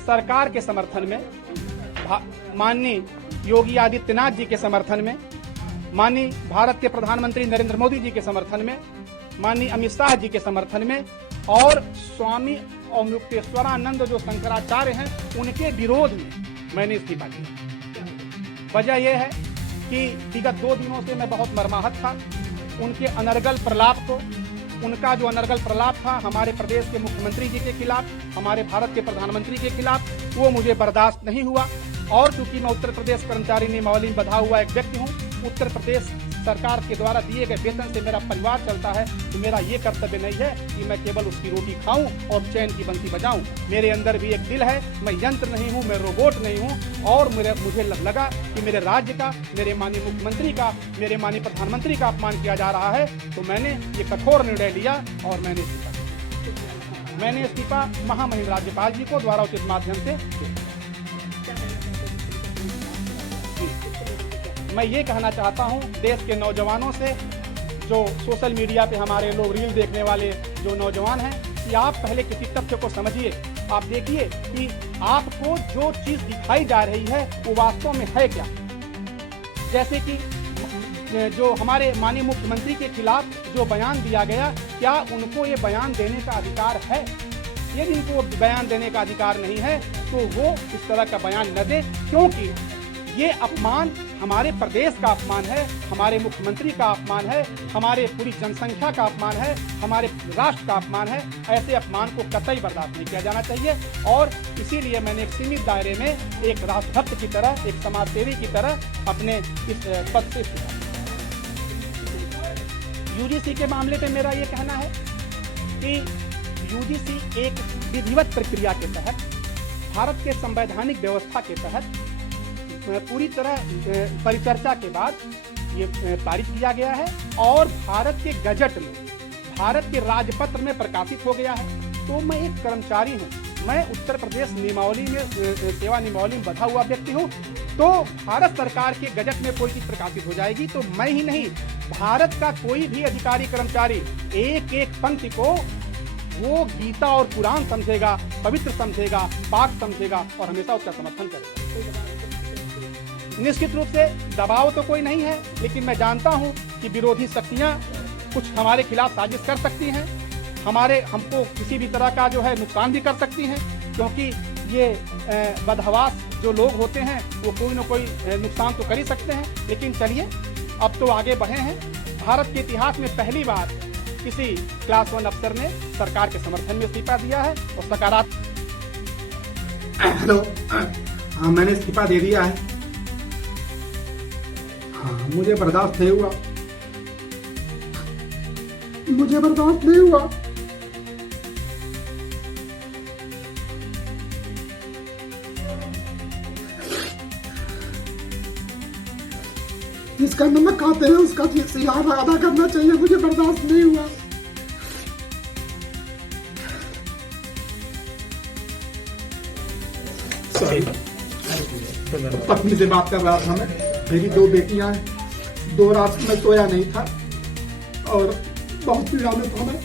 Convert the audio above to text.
सरकार के समर्थन में, माननीय योगी आदित्यनाथ जी के समर्थन में, माननीय भारत के प्रधानमंत्री नरेंद्र मोदी जी के समर्थन में, माननीय अमित शाह जी के समर्थन में और स्वामी अमृतेश्वरानंद जो शंकराचार्य हैं उनके विरोध में मैंने इस्तीफा दिया। वजह यह है कि विगत 2 दिनों से मैं बहुत मर्माहत था। उनके अनर्गल प्रलाप को, उनका जो अनर्गल प्रलाप था हमारे प्रदेश के मुख्यमंत्री जी के खिलाफ, हमारे भारत के प्रधानमंत्री के खिलाफ, वो मुझे बर्दाश्त नहीं हुआ। और चूंकि मैं उत्तर प्रदेश कर्मचारी नियमावली में बंधा हुआ एक व्यक्ति हूँ, उत्तर प्रदेश सरकार के द्वारा दिए गए वेतन से मेरा परिवार चलता है, तो मेरा ये कर्तव्य नहीं है कि मैं केवल उसकी रोटी खाऊं और चैन की बंसी बजाऊं। मेरे अंदर भी एक दिल है, मैं यंत्र नहीं हूं, मैं रोबोट नहीं हूं। और मुझे लगा कि मेरे राज्य का, मेरे माननीय मुख्यमंत्री का, मेरे माननीय प्रधानमंत्री का अपमान किया जा रहा है, तो मैंने ये कठोर निर्णय लिया और मैंने इस्तीफा महामहिम राज्यपाल जी को द्वारा उचित माध्यम से दिया। मैं ये कहना चाहता हूँ देश के नौजवानों से, जो सोशल मीडिया पे हमारे लोग रील देखने वाले जो नौजवान हैं, कि आप पहले किसी तथ्य को समझिए। आप देखिए कि आपको जो चीज़ दिखाई जा रही है वो वास्तव में है क्या। जैसे कि जो हमारे माननीय मुख्यमंत्री के खिलाफ जो बयान दिया गया, क्या उनको ये बयान देने का अधिकार है? यदि इनको बयान देने का अधिकार नहीं है तो वो इस तरह का बयान न दे, क्योंकि ये अपमान हमारे प्रदेश का अपमान है, हमारे मुख्यमंत्री का अपमान है, हमारे पूरी जनसंख्या का अपमान है, हमारे राष्ट्र का अपमान है। ऐसे अपमान को कतई बर्दाश्त नहीं किया जाना चाहिए। और इसीलिए मैंने एक सीमित दायरे में एक राष्ट्रभक्त की तरह, एक समाजसेवी की तरह अपने इस पद से इस्तीफा दिया। यूजीसी के मामले पे मेरा ये कहना है कि यूजीसी एक विधिवत प्रक्रिया के तहत, भारत के संवैधानिक व्यवस्था के तहत पूरी तरह परिचर्चा के बाद ये पारित किया गया है और भारत के गजट में, भारत के राजपत्र में प्रकाशित हो गया है। तो मैं एक कर्मचारी हूँ, मैं उत्तर प्रदेश नियमावली में, सेवा नियमावली में बंधा हुआ व्यक्ति हूँ। तो भारत सरकार के गजट में कोई चीज प्रकाशित हो जाएगी तो मैं ही नहीं, भारत का कोई भी अधिकारी कर्मचारी एक एक पंक्ति को वो गीता और कुरान समझेगा, पवित्र समझेगा, पाक समझेगा और हमेशा उसका समर्थन करेगा। निश्चित रूप से दबाव तो कोई नहीं है, लेकिन मैं जानता हूं कि विरोधी शक्तियां कुछ हमारे खिलाफ साजिश कर सकती हैं, हमको किसी भी तरह का जो है नुकसान भी कर सकती हैं, क्योंकि ये बदहवास जो लोग होते हैं वो कोई न कोई नुकसान तो कर ही सकते हैं। लेकिन चलिए, अब तो आगे बढ़े हैं। भारत के इतिहास में पहली बार किसी क्लास 1 अफसर ने सरकार के समर्थन में इस्तीफा दिया है और सकारात्मक। हेलो, हाँ, मैंने इस्तीफा दे दिया है। हाँ, मुझे बर्दाश्त नहीं हुआ, मुझे बर्दाश्त नहीं हुआ। जिसका नमक खाते हैं उसका सियार अदा करना चाहिए। मुझे बर्दाश्त नहीं हुआ। पत्नी से बात कर रहा था मैं, मेरी 2 बेटियां हैं, 2 रात में सोया नहीं था और बहुत पीड़ा में था मैं।